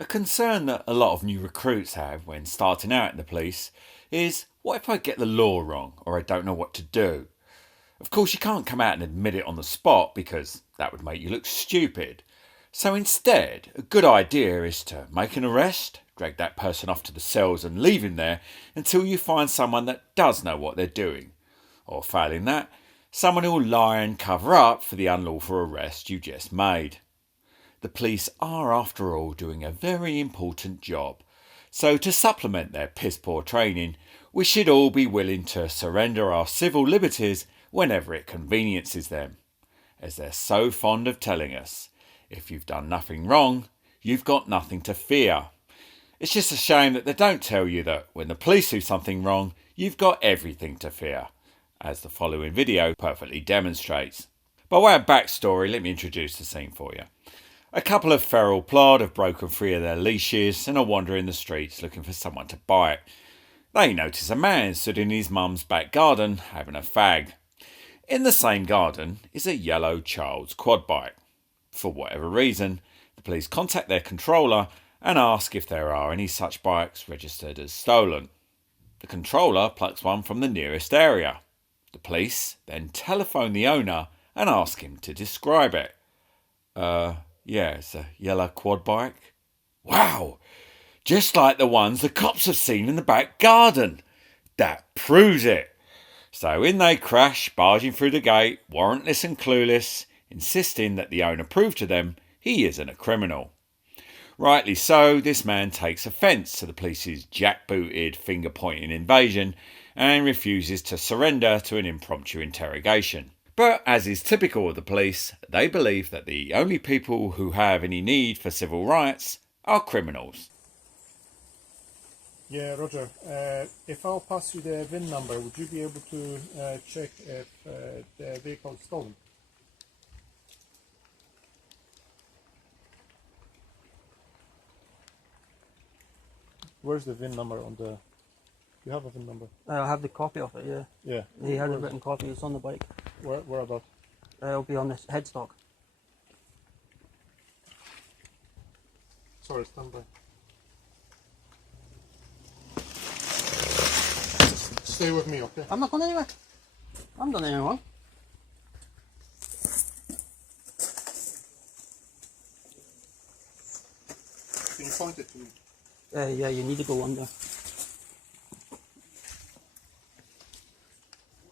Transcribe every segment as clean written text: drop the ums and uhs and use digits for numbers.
A concern that a lot of new recruits have when starting out in the police is, what if I get the law wrong or I don't know what to do? Of course, you can't come out and admit it on the spot because that would make you look stupid. So instead, a good idea is to make an arrest, drag that person off to the cells and leave him there until you find someone that does know what they're doing. Or failing that, someone who will lie and cover up for the unlawful arrest you just made. The police are, after all, doing a very important job. So to supplement their piss poor training, we should all be willing to surrender our civil liberties whenever it conveniences them. As they're so fond of telling us, if you've done nothing wrong, you've got nothing to fear. It's just a shame that they don't tell you that when the police do something wrong, you've got everything to fear, as the following video perfectly demonstrates. By way of backstory, let me introduce the scene for you. A couple of feral plod have broken free of their leashes and are wandering the streets looking for someone to bite. They notice a man stood in his mum's back garden having a fag. In the same garden is a yellow child's quad bike. For whatever reason, the police contact their controller and ask if there are any such bikes registered as stolen. The controller plucks one from the nearest area. The police then telephone the owner and ask him to describe it. Yeah, it's a yellow quad bike. Wow! Just like the ones the cops have seen in the back garden. That proves it. So in they crash, barging through the gate, warrantless and clueless, insisting that the owner prove to them he isn't a criminal. Rightly so, this man takes offence to the police's jackbooted, finger-pointing invasion and refuses to surrender to an impromptu interrogation. But as is typical of the police, they believe that the only people who have any need for civil rights are criminals. Yeah, Roger. If I'll pass you the VIN number, would you be able to check if the vehicle is stolen? Where's the VIN number on the... You have a VIN number? I have the copy of it, yeah. Yeah. He had a written copy, it's on the bike. Where about? It'll be on this headstock. Sorry, stand by. Stay with me, okay? I'm not going anywhere. I haven't done anything wrong. Can you point it to me? Yeah, you need to go under.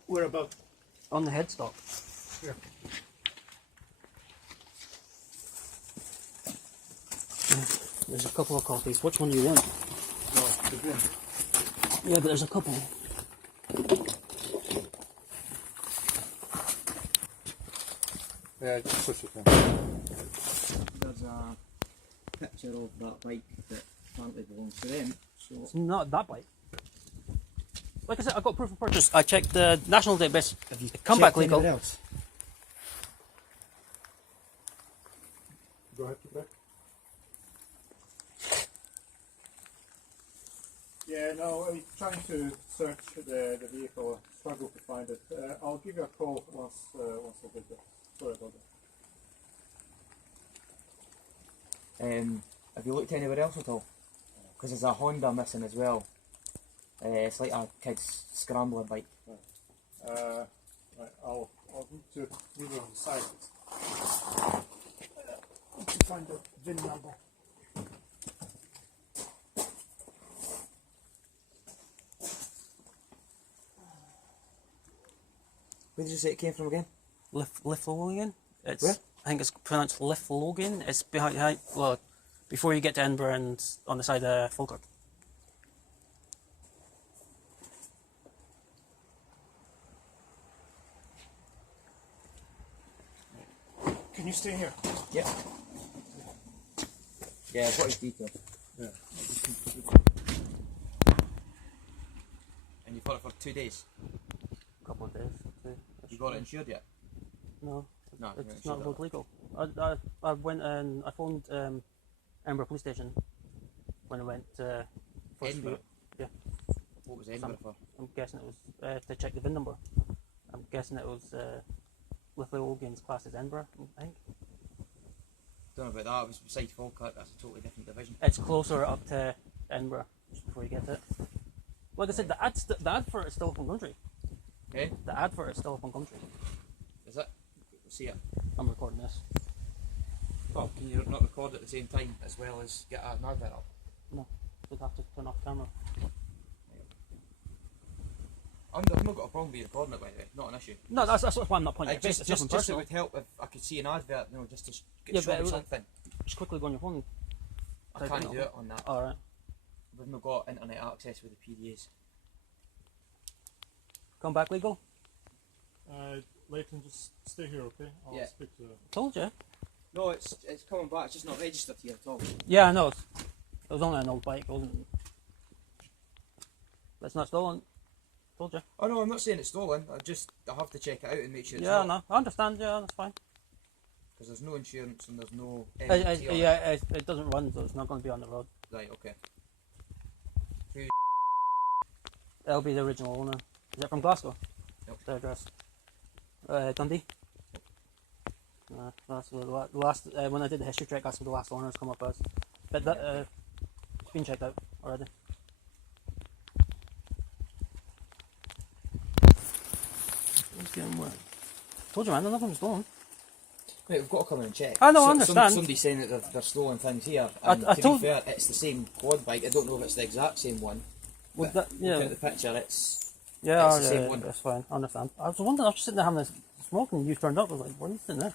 Where about? On the headstock. Here. There's a couple of copies. Which one do you want? No, the VIN. Yeah, but there's a couple. Yeah, just push it in. There's a picture of that bike that apparently belongs to them. So It's not that bike. Like I said, I got proof of purchase. I checked the national database. have you Come checked back legal. anywhere else? Go ahead, Quebec. Yeah, no, I'm trying to search the vehicle, struggle to find it. I'll give you a call once I get there. Sorry about that. Have you looked anywhere else at all? Because there's a Honda missing as well. It's like a kid's scrambler bike. Right, I'll need to move it on the side. Need to find the VIN number. Where did you say it came from again? Lithuanian. It's Where? I think it's pronounced Lithuanian. It's behind well, before you get to Edinburgh and on the side of Falkirk. Can you stay here? Yeah. Yeah, what is detail? Yeah. And you've got it for 2 days. Couple of days. You got it insured yet? No, No, you're it's not insured. road legal. I went and I phoned Edinburgh police station when I went first Edinburgh? Yeah, What was Edinburgh for? I'm guessing it was to check the VIN number. I'm guessing it was Lithuanian's class as Edinburgh, I think. Don't know about that. It was beside Falkirk. That's a totally different division. It's closer up to Edinburgh just before you get to it. Like I said, the ad for it is still up on country. Okay. The ad for it is still up on country. Is it? We'll see it. I'm recording this. Well, can you not record at the same time as well as get an advert up? No, we'd have to turn off the camera. I've not got a problem with you recording it, by the way. Not an issue. No, that's why I'm not pointing at your face. It's nothing Just it personal. would help if I could see an advert, you know, just to get Yeah, show but me it would- something. Just quickly go on your phone. I can't do it on that. Alright. We've not got internet access with the PDAs. Come back legal? Leighton, just stay here, okay? I'll speak to. Told you. No, it's coming back. It's just not registered here at all. Yeah, I know. It was only an old bike, wasn't it? It's not stolen. Told you. Oh no, I'm not saying it's stolen. I have to check it out and make sure it's Yeah, not. no, I understand. Yeah, that's fine. Because there's no insurance and there's no MOT on it. Yeah, it doesn't run, so it's not going to be on the road. Right, okay. It'll be the original owner. Is it from Glasgow? Nope. The address. Dundee? That's the last, when I did the history check, that's what the last owners come up as. But that, it's been checked out already. It's getting wet. Told you, man, nothing was stolen. Right, we've got to come in and check. I know, I understand. Somebody's saying that they're stolen things here. And I to told- be fair, it's the same quad bike. I don't know if it's the exact same one. Would But that, yeah. looking at the picture, it's Yeah, the same one. that's fine. I understand. I was wondering, I was just sitting there having this smoke and you turned up. I was like, what are you sitting there?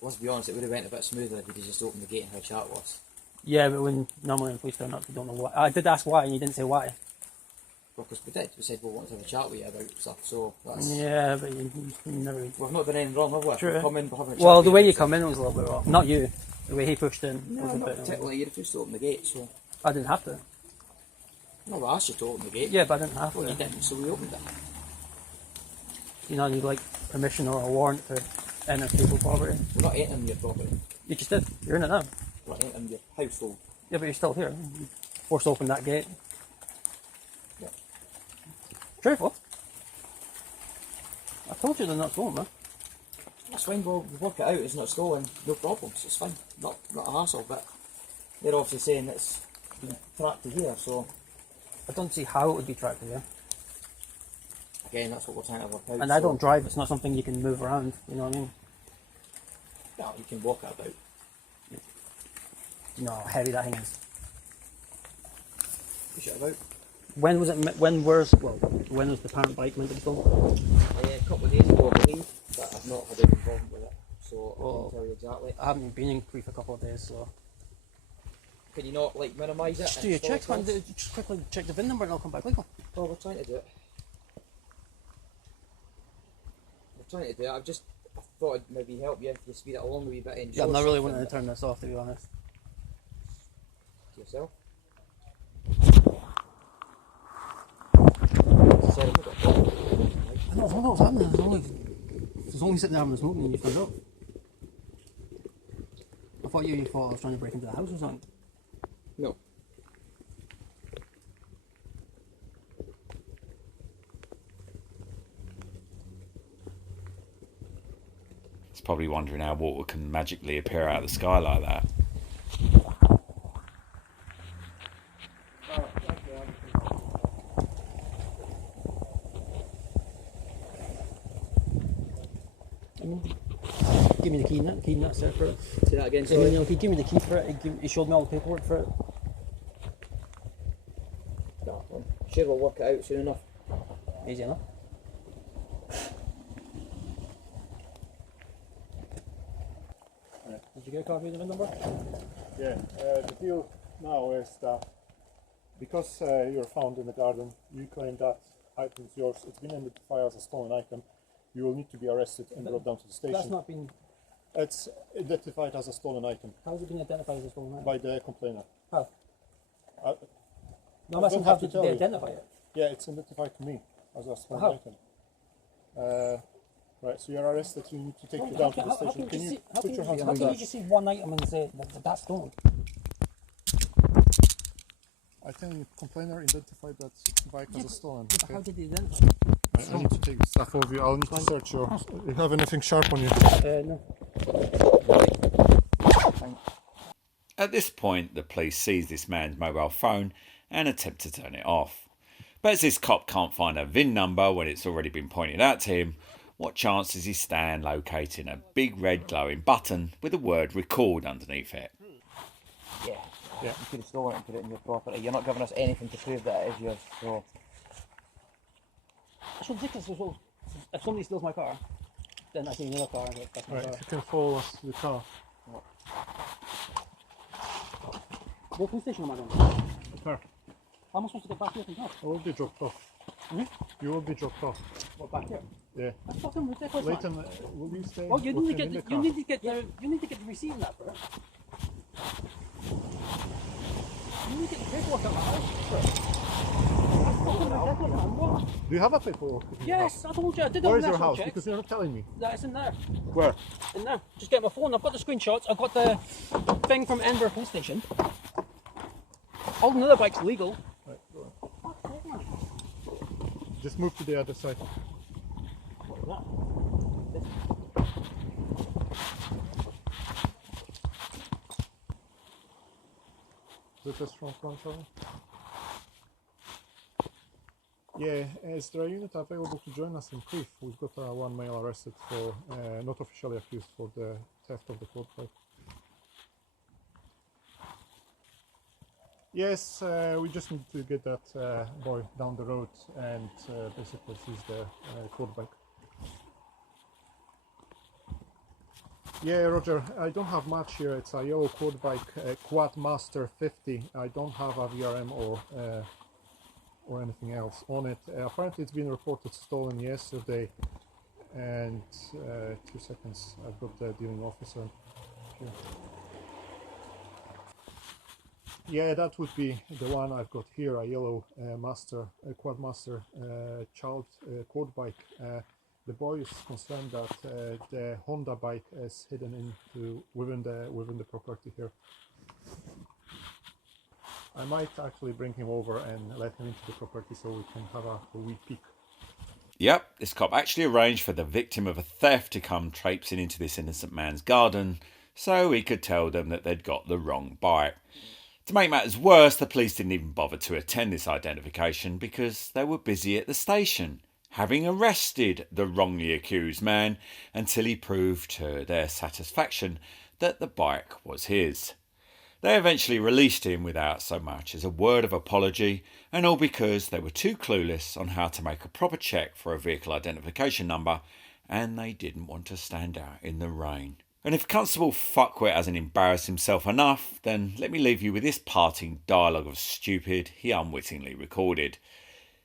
Let's be honest, it would have went a bit smoother if you just opened the gate and had a chat with us. Yeah, but normally when police turn up, you don't know why. I did ask why and you didn't say why. Well, because we did. We said we wanted to have a chat with you about stuff, so that's... Yeah, but you never... We've not done anything wrong, have we? True. We've come in, we're having a chat Well, with the way you about come in was a little bit wrong. Not you. The way he pushed in No, was a not bit... particularly. You'd have just opened the gate, so... I didn't have to. No, I asked you to open the gate. Yeah, but I didn't have Well, you to. didn't, so we opened it. You know, need like permission or a warrant to enter people's property. We're not entering your property. You just did. You're in it now. We're not entering your household. Yeah, but you're still here. You forced open that gate. Yeah. Truthful. I told you they're not stolen, man. That's fine, we'll work it out. It's not stolen. No problems. It's fine. Not a hassle, but they're obviously saying it's been tracked to here, so... I don't see how it would be tracked to you. Again, that's what we're trying to work out. And I don't drive. It's not something you can move around. You know what I mean? Yeah, you can walk it about. You know how heavy that thing is. Push it about. When was it? When was the parent bike meant to be stolen? A couple of days ago, I believe, but I've not had any involvement with it, so I Well, can't tell you exactly. I haven't been in Cree for a couple of days, so. Can you not like minimise it? Just and do your stop checks, man. it? Just quickly check the VIN number and I'll come back legal. Oh, we're trying to do it. We're trying to do it. I thought I'd maybe help you if you speed it along a wee bit and Yeah, I'm show not really something wanting to turn this off, to be honest. to yourself. I know, I was happening. I was only sitting there having a smoke and you turned up. I thought you thought I was trying to break into the house or something. No. It's probably wondering how water can magically appear out of the sky like that. Give me the key and that's it for it. Say that again, So, you sorry. know, he gave me the key for it, he showed me all the paperwork for it. No, I'm sure we'll work it out soon enough. Easy enough. Did you get a copy of the VIN number? Yeah, the deal now is that because you're found in the garden, you claim that item is yours, it's been identified as a stolen item, you will need to be arrested and brought down to the station. That's not been... It's identified as a stolen item How has it been identified as a stolen item? by the complainer. How? Uh, No, I that's don't not how have to did tell they you. identify it. Yeah, it's identified to me as a stolen How? item. Right, so you're arrested, you need to take you down to the station. Can you put your hands how on can you that? just see one item and say that's stolen? I think the complainer identified that bike as a stolen. Yeah, but Okay. how did they identify it? I need to take the stuff off you. I'll need to search your. You have anything sharp on you? No. Thanks. At this point, the police seize this man's mobile phone and attempt to turn it off. But as this cop can't find a VIN number when it's already been pointed out to him, what chance does he stand locating a big red glowing button with the word record underneath it? Yeah. Yeah. You could have stolen it and put it in your property. You're not giving us anything to prove that it is yours. So It's ridiculous as well. If somebody steals my car, then I see another car and that's my Right, car. if you can follow us to the car. What police station am I going to? The car. How am I supposed to get back here from here? I will be dropped off. Hmm? You will be dropped off. What, back here? Yeah. That's fucking ridiculous, man. Leighton, will you stay? Oh, you with need to him in get the you car? need to get the you need to get the receipt in that first. You need to get the paperwork out of my house first. That's fucking ridiculous, man. What? Do you have a paperwork? Yes, I told you I did Where all is the your national house? checks. Because you're not telling me. That's in there. Where? In there. Just get my phone. I've got the screenshots. I've got the thing from Edinburgh police station. All the other bikes legal. Right, go on. Fuck's sake, man. Just move to the other side. What is that? Is this from Toronto? Yeah, is there a unit available to join us in Crieff? We've got one male arrested for, not officially accused, for the theft of the quad bike. Yes, we just need to get that boy down the road and basically seize the quad bike. Yeah, Roger, I don't have much here. It's a yellow quad bike, Quad Master 50. I don't have a VRM or anything else on it. Apparently it's been reported stolen yesterday, and 2 seconds, I've got the dealing officer here. Yeah, that would be the one I've got here, a yellow Quad Master child quad bike. The boy is concerned that the Honda bike is hidden into within the property here. I might actually bring him over and let him into the property so we can have a wee peek. Yep, this cop actually arranged for the victim of a theft to come traipsing into this innocent man's garden so he could tell them that they'd got the wrong bike. To make matters worse, the police didn't even bother to attend this identification because they were busy at the station, having arrested the wrongly accused man until he proved to their satisfaction that the bike was his. They eventually released him without so much as a word of apology, and all because they were too clueless on how to make a proper check for a vehicle identification number, and they didn't want to stand out in the rain. And if Constable Fuckwit hasn't embarrassed himself enough, then let me leave you with this parting dialogue of stupid he unwittingly recorded.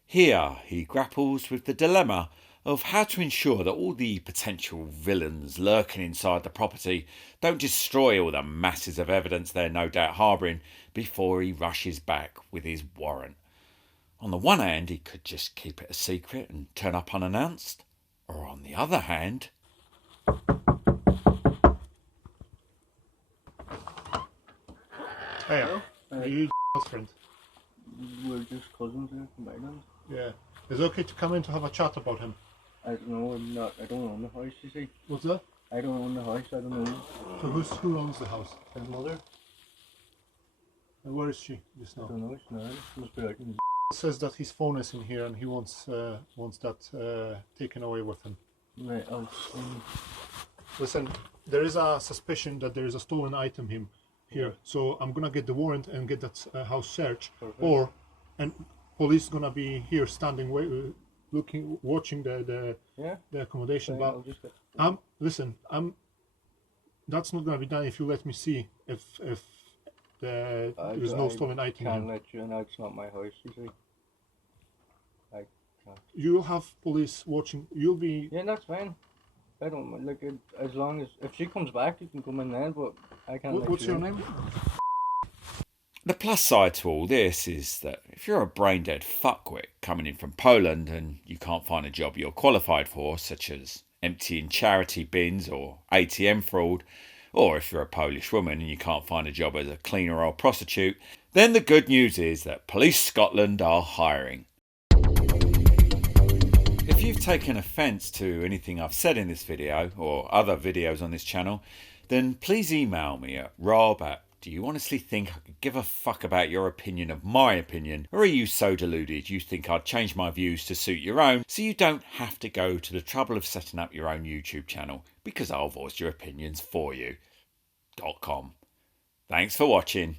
Here he grapples with the dilemma of how to ensure that all the potential villains lurking inside the property don't destroy all the masses of evidence they're no doubt harbouring before he rushes back with his warrant. On the one hand, he could just keep it a secret and turn up unannounced, or on the other hand... Hey, are you friend? We're just cousins here from Ireland. Yeah. Is it okay to come in to have a chat about him? I don't know, I don't own the house, you see. What's that? I don't own the house, I don't know. So who owns the house? His mother? And where is she just I now? don't know, it's now. She must be out in Says that his phone is in here and he wants that taken away with him. Right, I'll Listen, there is a suspicion that there is a stolen item here, so I'm gonna get the warrant and get that house searched. Perfect. And police gonna be here standing, watching the accommodation. I'll But just get... listen, that's not gonna be done if you let me see if there is no stolen item I can't here. let you in, it's not my house, you see. I can't. You'll have police watching. You'll be. Yeah, that's fine. I don't mind, like, as long as... If she comes back, you can come in then, but I can't let What's you your in. name? The plus side to all this is that if you're a brain-dead fuckwit coming in from Poland and you can't find a job you're qualified for, such as emptying charity bins or ATM fraud, or if you're a Polish woman and you can't find a job as a cleaner or prostitute, then the good news is that Police Scotland are hiring. If you've taken offence to anything I've said in this video or other videos on this channel, then please email me at rob@do you honestly think I could give a fuck about your opinion of my opinion, or are you so deluded you think I'd change my views to suit your own so you don't have to go to the trouble of setting up your own YouTube channel because I'll voice your opinions for you. .com. Thanks for watching.